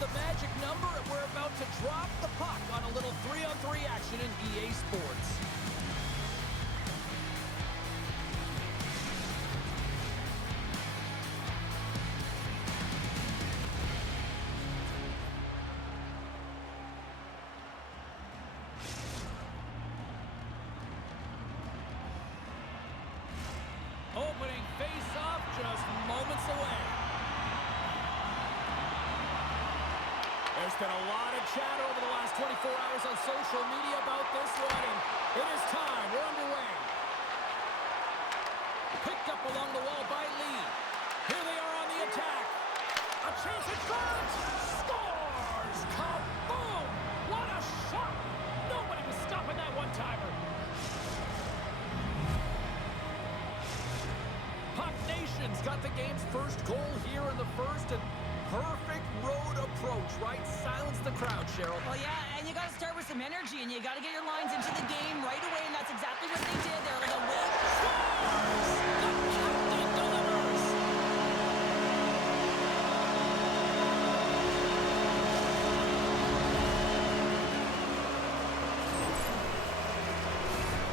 the magic number, and we're about to drop the puck on a little 3-on-3 action in EA Sports. Opening face-off just moments away. There's been a lot of chatter over the last 24 hours on social media about this one, and it is time. We're underway. Picked up along the wall by Lee. Here they are on the attack. A chance at front. Scores! Kaboom! What a shot! Nobody was stopping that one-timer. Puck Nation's got the game's first goal here in the first, and perfect road approach, right? Silence the crowd, Cheryl. Well, yeah, and you got to start with some energy, and you got to get your lines into the game right away, and that's exactly what they did. They're like a wave. Scores! The captain delivers!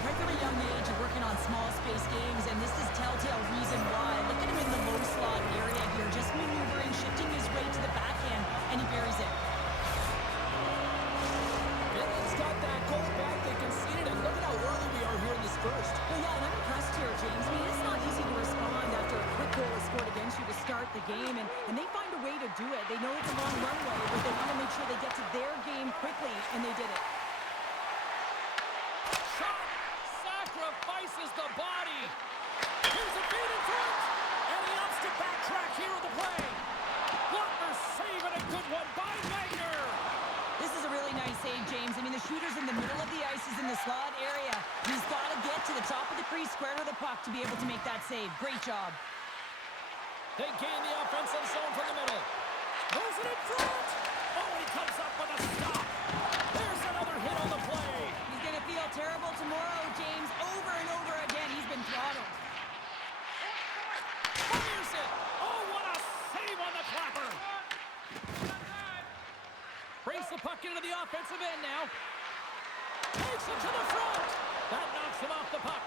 Right from a young age, you're working on small space games, and this is telltale reason why. Look at him in the low slot area here, just maneuvering, shifting his way to the backhand, and he buries it. Finland's got that goal back. They conceded, and look at how early we are here in this first. Well, yeah, and I'm impressed here, James. I mean, it's not easy to respond after a quick goal is scored against you to start the game, and they find a way to do it. They know it's a long runway, but they want to make sure they get to their game quickly, and they did it. Shot sacrifices the body. Here's a feed in front, and he opts to backtrack here on the play. Blocker save, and a good one by Wagner. This is a really nice save, James. I mean, the shooter's in the middle of the ice. He's in the slot area. He's got to get to the top of the crease, square to the puck to be able to make that save. Great job. They gain the offensive zone from the middle. Moves it in front. Oh, and he comes up with a stop. There's another hit on the play. He's going to feel terrible tomorrow, James. Over and over again, he's been throttled. Fires it. Oh, what a save on the clapper. Brings the puck into the offensive end now. Takes it to the front. That knocks him off the puck.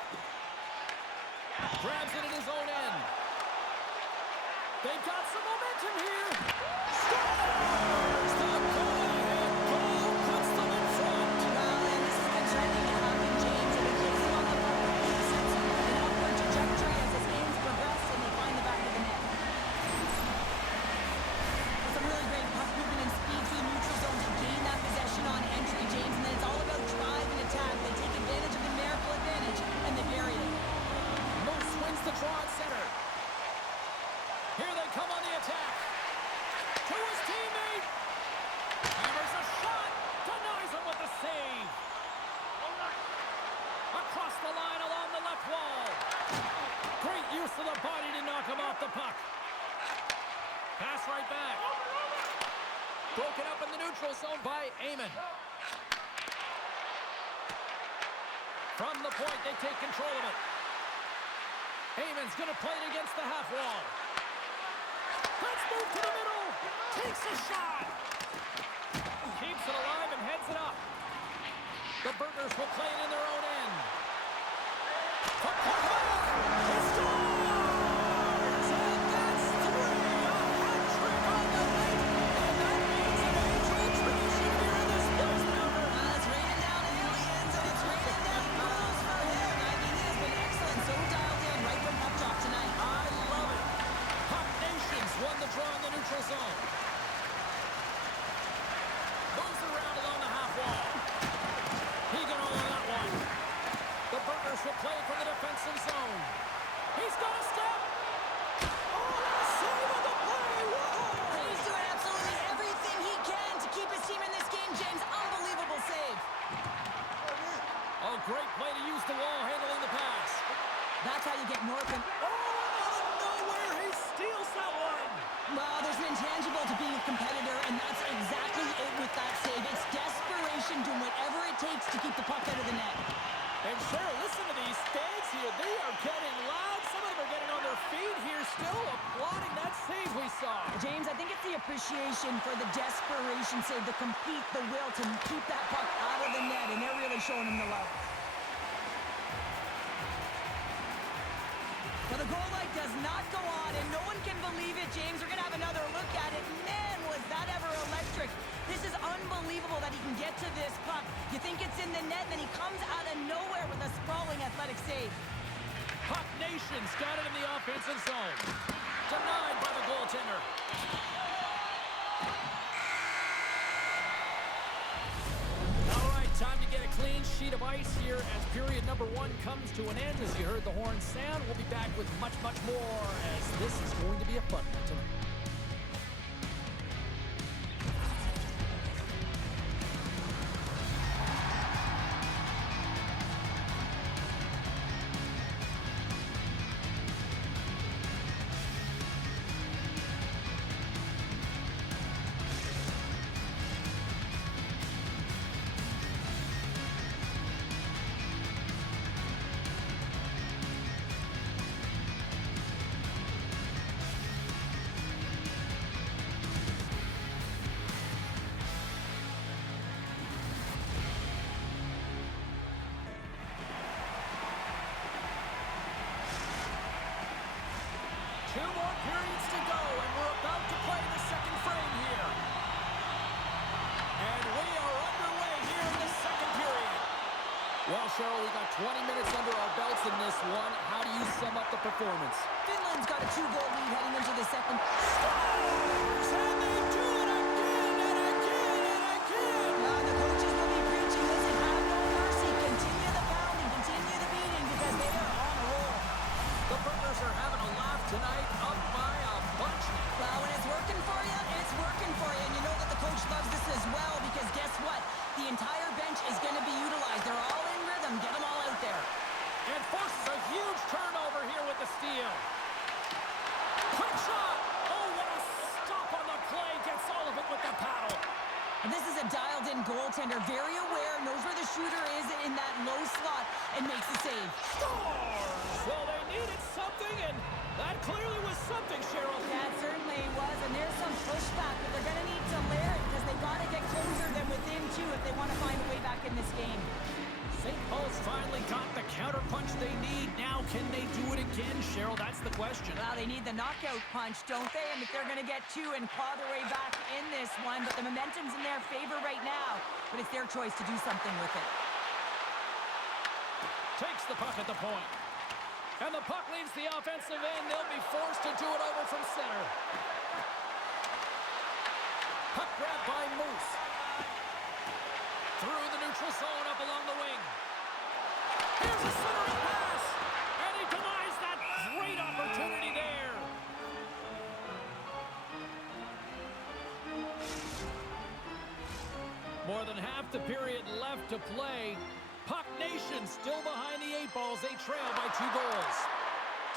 Grabs it in his own end. They've got some momentum here. Scores! The go-ahead goal puts them in front. Well, and this has been starting to happen, James, and it gives them on the puck. It sets them on an upward trajectory as his games progress, and they find the back of the net. Some really great puck movement and speed through the neutral zone to gain that possession on entry, James, and then it's all about drive and attack. They take advantage of the numerical advantage, and they bury it. Moose wins the draw at center. Here they come on the attack. To his teammate. Hammers a shot. Denies him with the save. Across the line along the left wall. Great use of the body to knock him off the puck. Pass right back. Broken up in the neutral zone by Eamon. From the point, they take control of it. Eamon's going to play it against the half wall. Let's move to the middle. Takes a shot. Keeps it alive and heads it up. The Burgers will play it in their own end. The puck back. He scores! And that's three. A hat trick on the night. And that means an age tradition here in this place now. It's raining down aliens, and it's raining down goals for him. I mean, he has been excellent, so dialed in right from puck drop tonight. I love it. Puck Nations won the draw in the neutral zone. Moves around along the half wall. He got all of that one. The Burgers will play it from the defensive zone. He's got a step. Oh, save on the play. Whoa! He's doing absolutely everything he can to keep his team in this game, James. Unbelievable save. Oh, great play to use the wall handling the pass. That's how you get north and... Oh, out of nowhere, he steals that one. Well, there's an intangible to being a competitor, and that's exactly it with that save. It's desperation, doing whatever it takes to keep the puck out of the net. And Cheryl, listen to these fans here. They are getting loud. Some of them are getting on their appreciation for the desperation save, the compete, the will to keep that puck out of the net, and they're really showing him the love. Well, the goal light does not go on, and no one can believe it, James. We're going to have another look at it. Man, was that ever electric. This is unbelievable that he can get to this puck. You think it's in the net, then he comes out of nowhere with a sprawling athletic save. Puck Nation's got it in the offensive zone. Denied by the goaltender. All right, time to get a clean sheet of ice here as period number 1 comes to an end. As you heard the horn sound, we'll be back with much, much more as this is going to be a fun one tonight. Two more periods to go, and we're about to play the second frame here. And we are underway here in the second period. Well, Cheryl, we got 20 minutes under our belts in this one. How do you sum up the performance? Finland's got a 2-goal lead heading into the second. Scores! And they do it again and again and again! Now the coaches will be preaching this and have no mercy. Continue the pounding, continue the beating, because they are on a roll. The Burgers are having a laugh tonight, up by a bunch. Well, when it's working for you, it's working for you. And you know that the coach loves this as well, because guess what? The entire bench is going to be utilized. They're all in rhythm. Get them all out there. And forces a huge turnover here with the steal. Quick shot! Oh, what a stop on the play. Gets all of it with the paddle. And this is a dialed-in goaltender. Very aware, knows where the shooter is in that low slot, and makes the save. Scores! Well, they needed something, and that clearly was something, Cheryl. Yeah, it certainly was, and there's some pushback, but they're going to need to layer it because they've got to get closer than within 2 if they want to find a way back in this game. St. Paul's finally got the counterpunch they need. Now, can they do it again, Cheryl? That's the question. Well, they need the knockout punch, don't they? And if they're going to get 2 and claw their way back in this one, but the momentum's in their favor right now, but it's their choice to do something with it. Takes the puck at the point. And the puck leaves the offensive end. They'll be forced to do it over from center. Puck grabbed by Moose. Through the neutral zone up along the wing. Here's a centering pass. And he denies that great opportunity there. More than half the period left to play. Puck Nation still behind the 8 balls. They trail by 2 goals.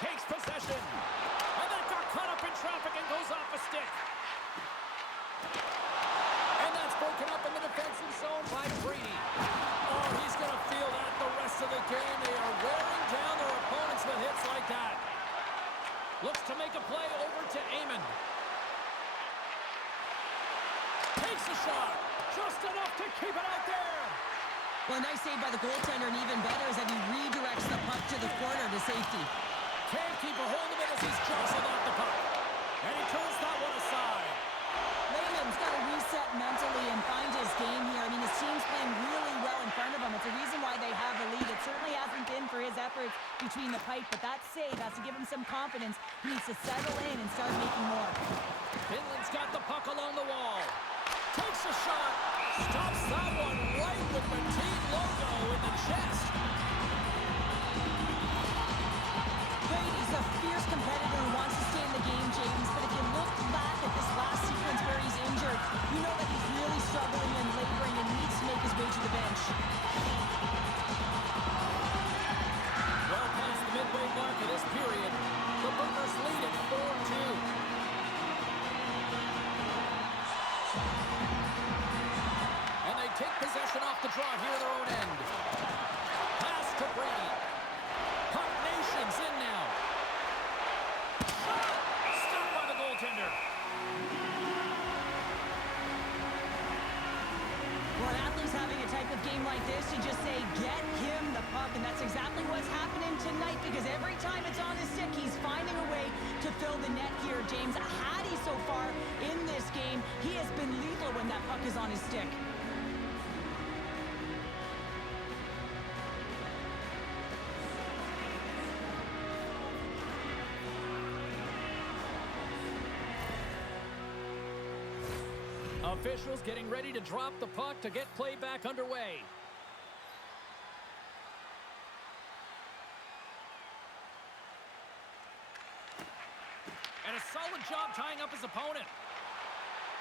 Takes possession. And that got caught up in traffic and goes off a stick. And that's broken up in the defensive zone by Brady. Oh, he's going to feel that the rest of the game. They are wearing down their opponents with hits like that. Looks to make a play over to Amon. Takes a shot. Just enough to keep it out there. Well, a nice save by the goaltender, and even better is that he redirects the puck to the corner to safety. Can't keep a hold of it as he's jostled off the puck. And he turns that one aside. Lehman's got to reset mentally and find his game here. I mean, his team's playing really well in front of him. It's a reason why they have the lead. It certainly hasn't been for his efforts between the pipe, but that save has to give him some confidence. He needs to settle in and start making more. Finland's got the puck along the wall. Takes a shot. Stops that one right with the team logo in the chest. Brady's a fierce competitor who wants to stay in the game, James, but if you look back at this last sequence where he's injured, you know that he's really struggling and laboring and needs to make his way to the bench. Well past the midway mark of this period, the Bookers lead at 4-2. And they take possession off the draw here in their own end. Pass to Brady. Puck Nation's in now. Shot! Stopped by the goaltender. type of game like this, you just say, get him the puck. And that's exactly what's happening tonight, because every time it's on his stick, he's finding a way to fill the net here, James. Hattie so far in this game, he has been lethal when that puck is on his stick. Officials getting ready to drop the puck to get play back underway. And a solid job tying up his opponent.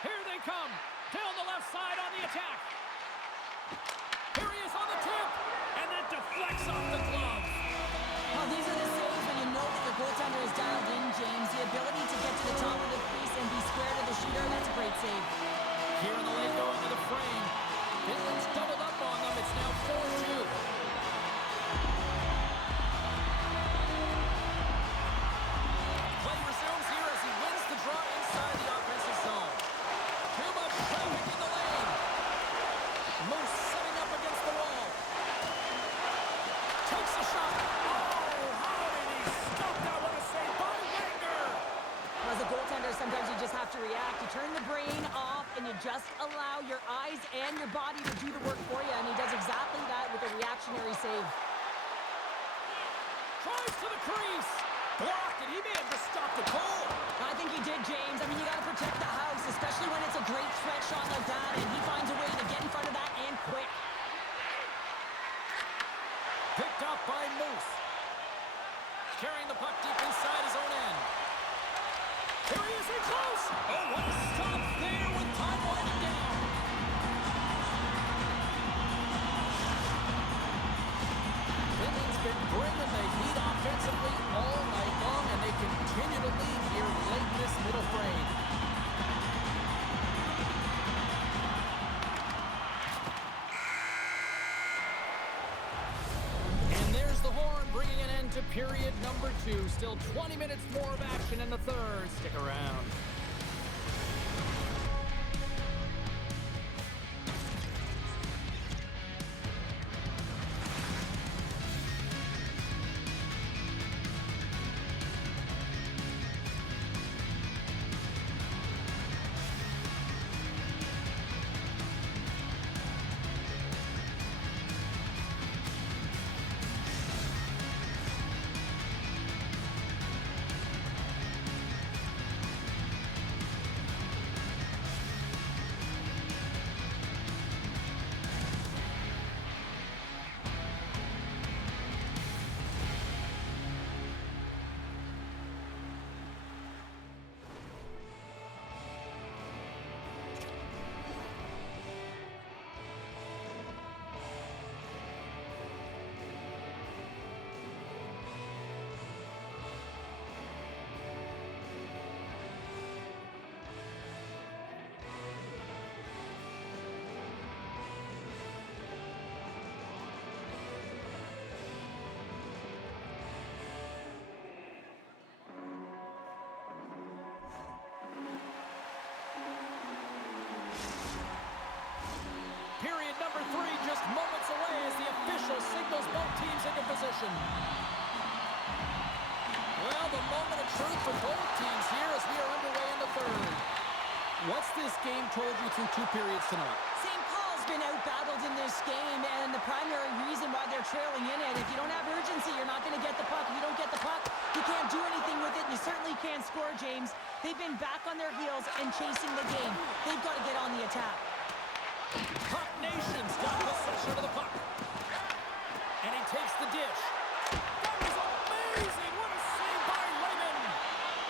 Here they come. Down the left side on the attack. Here he is on the tip. And that deflects off the glove. Oh, these are the saves when you know that your goaltender is dialed in, James. The ability to get to the top of the crease and be square to the shooter, that's a great save. Here in the lane going to the frame. Finland's doubled up on them. It's now 4-2. Play resumes here as he wins the draw inside the offensive zone. Too much traffic in the lane. Moose setting up against the wall. Takes a shot. Oh, how did he stop that? What a save by Wagner. As a goaltender, sometimes you just have to react. You turn the brain off and you just allow your eyes and your body to do the work for you, and he does exactly that with a reactionary save. Tries to the crease. Blocked it. He may have just stopped a goal. I think he did, James. I mean, you got to protect the house, especially when it's a great threat shot like that, and he finds a way to get in front of that and quick. Picked up by Moose. Carrying the puck deep inside his own end. Here he is in close. Oh, what a stop there with time winding down. Finland's been bringing the heat offensively all night long, and they continue to lead here late in this middle frame. And there's the horn, bringing an end to period number 2. Still 20 minutes more of action in the third. Stick around. Period number 3 just moments away as the official signals both teams into position. Well, the moment of truth for both teams here as we are underway in the third. What's this game told you through 2 periods tonight? St. Paul's been out-battled in this game, and the primary reason why they're trailing in it, if you don't have urgency, you're not going to get the puck. If you don't get the puck, you can't do anything with it, and you certainly can't score, James. They've been back on their heels and chasing the game. They've got to get on the attack. Puck Nation's got possession of the puck. And he takes the dish. That was amazing! What a save by Lehman!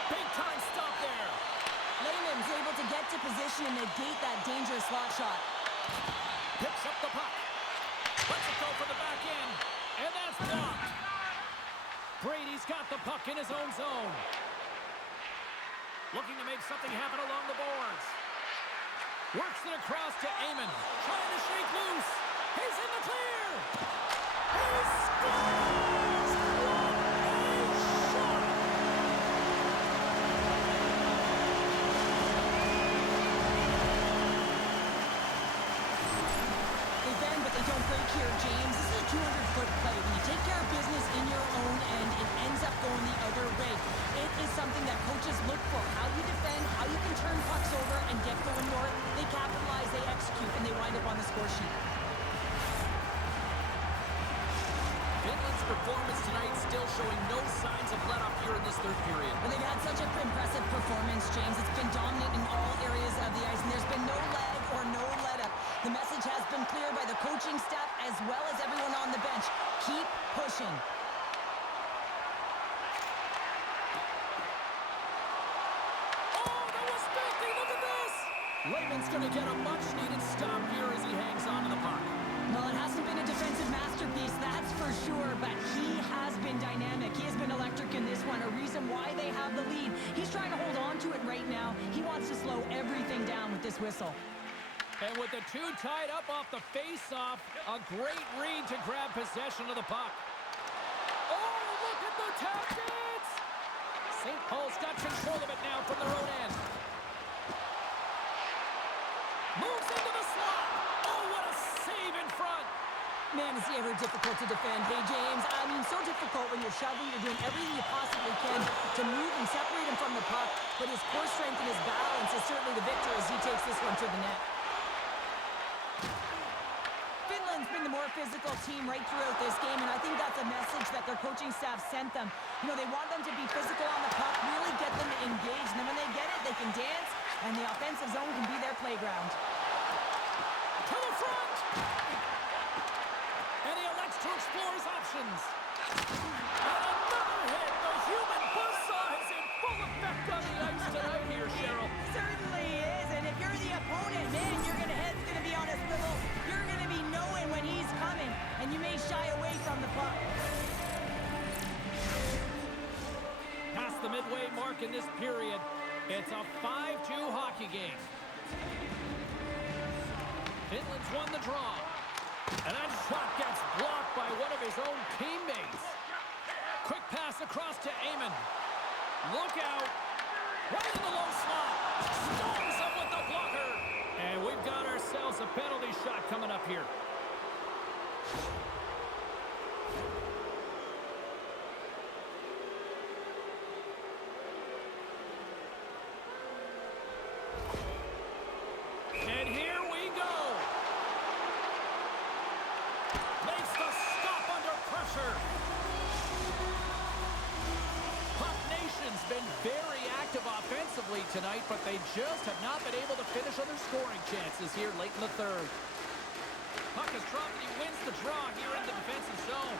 Big time stop there. Lehman's able to get to position and negate that dangerous slot shot. Picks up the puck. Lets it go for the back end. And that's blocked. Brady's got the puck in his own zone. Looking to make something happen along the boards. Works it across to Amon. Trying to shake loose. He's in the clear. He scores! What a shot! They've been, but you take care of business in your own end, it ends up going the other way. It is something that coaches look for. How you defend, how you can turn pucks over and get going north. They capitalize, they execute, and they wind up on the score sheet. Finland's performance tonight still showing no signs of let-up here in this third period. Well, they've had such an impressive performance, James. It's been dominant in all areas of the ice, and there's been no lag or no let-up. The message has been clear by the coaching staff as well as everyone on the bench. Keep pushing. Oh, that was filthy! Look at this! Layman's going to get a much-needed stop here as he hangs on to the puck. Well, it hasn't been a defensive masterpiece, that's for sure, but he has been dynamic. He has been electric in this one, a reason why they have the lead. He's trying to hold on to it right now. He wants to slow everything down with this whistle. And with the two tied up off the face-off, a great read to grab possession of the puck. Oh, look at the tactics! St. Paul's got control of it now from their own end. Moves into the slot. Oh, what a save in front. Man, is he ever difficult to defend. Hey, James, I mean, so difficult when you're shoving, you're doing everything you possibly can to move and separate him from the puck, but his core strength and his balance is certainly the victor as he takes this one to the net. Finland's been the more physical team right throughout this game, and I think that's a message that their coaching staff sent them. You know, they want them to be physical on the puck, really get them engaged, and then when they get it, they can dance, and the offensive zone can be their playground. To the front! And he elects to explore his options. And another hit! The human buzzsaw is in full effect on the ice tonight here, Cheryl. Certainly is, and if you're the opponent, man, your head's going to be on a swivel. You're going to be knowing when he's coming, and you may shy away from the puck. Past the midway mark in this period, it's a 5-2 hockey game. Finland's won the draw. And that shot gets blocked by one of his own teammates. Quick pass across to Eamon. Look out. Right in the low slot. Stones him with the blocker. And we've got ourselves a penalty shot coming up here. And here we go. Makes the stop under pressure. Puck Nation's been very active offensively tonight, but they just have not been able to finish on their scoring chances here late in the third. Puck is dropped and he wins the draw here in the defensive zone.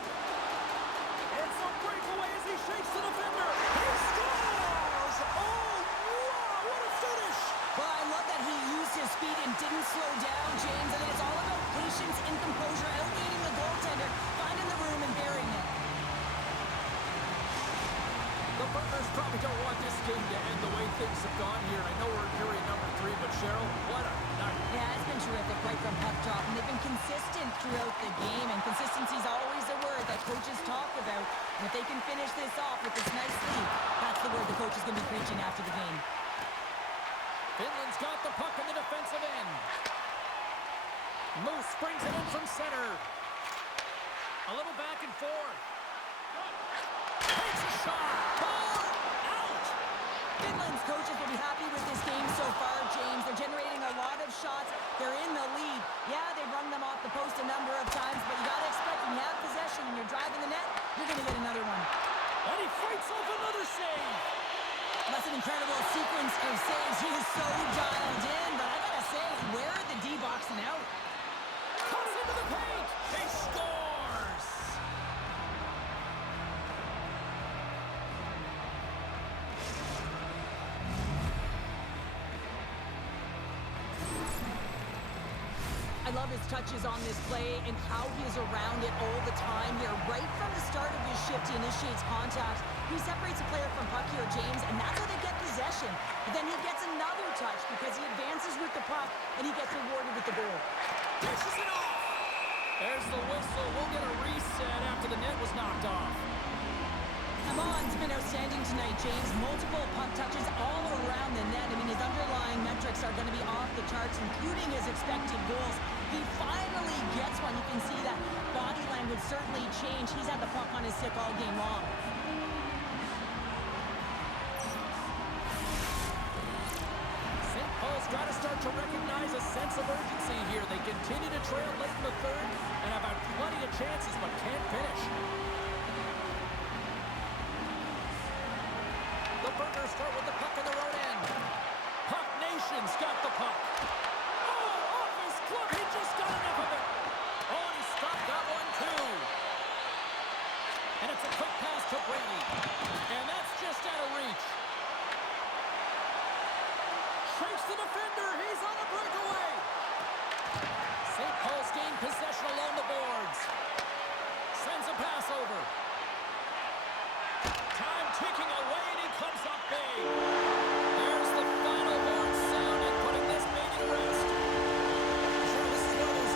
It's a breakaway as he shakes the defender. He scores! Oh, wow, what a finish! Well, I love that he used his speed and didn't slow down, James. I think it's all about patience and composure, elevating the goaltender, finding the room and burying it. The Burners probably don't want this game to end the way things have gone here. I know we're in period number 3, but Cheryl, what a night. Yeah, it's been terrific right from puck drop, and they've been consistent throughout the game, and consistency is always a word that coaches talk about. And if they can finish this off with this nice lead, that's the word the coach is going to be preaching after the game. Finland's got the puck in the defensive end. Moose brings it in from center. A little back and forth. Takes a shot. Ball out. Finland's coaches will be happy with this game so far, James. They're generating a lot of shots. They're in the lead. Yeah, they've rung them off the post a number of times, but you got to expect when you have possession and you're driving the net, you're going to get another one. And he fights off another save. That's an incredible sequence of saves. He is so dialed in, but I got to say, where are the D boxing out? Cuts into the paint. He scores. I love his touches on this play and how he is around it all the time here. Right from the start of his shift, he initiates contact. He separates a player from puck here, James, and that's how they get possession. But then he gets another touch because he advances with the puck and he gets rewarded with the goal. Dishes it off. There's the whistle. We'll get a reset after the net was knocked off. Amon's been outstanding tonight, James. Multiple puck touches all around the net. I mean, his underlying metrics are going to be off the charts, including his expected goals. He finally gets one. You can see that body language certainly changed. He's had the puck on his stick all game long. St. Paul's got to start to recognize a sense of urgency here. They continue to trail late in the third and have had plenty of chances but can't finish. The Burgers start with the puck in the road end. Puck Nation's got the puck.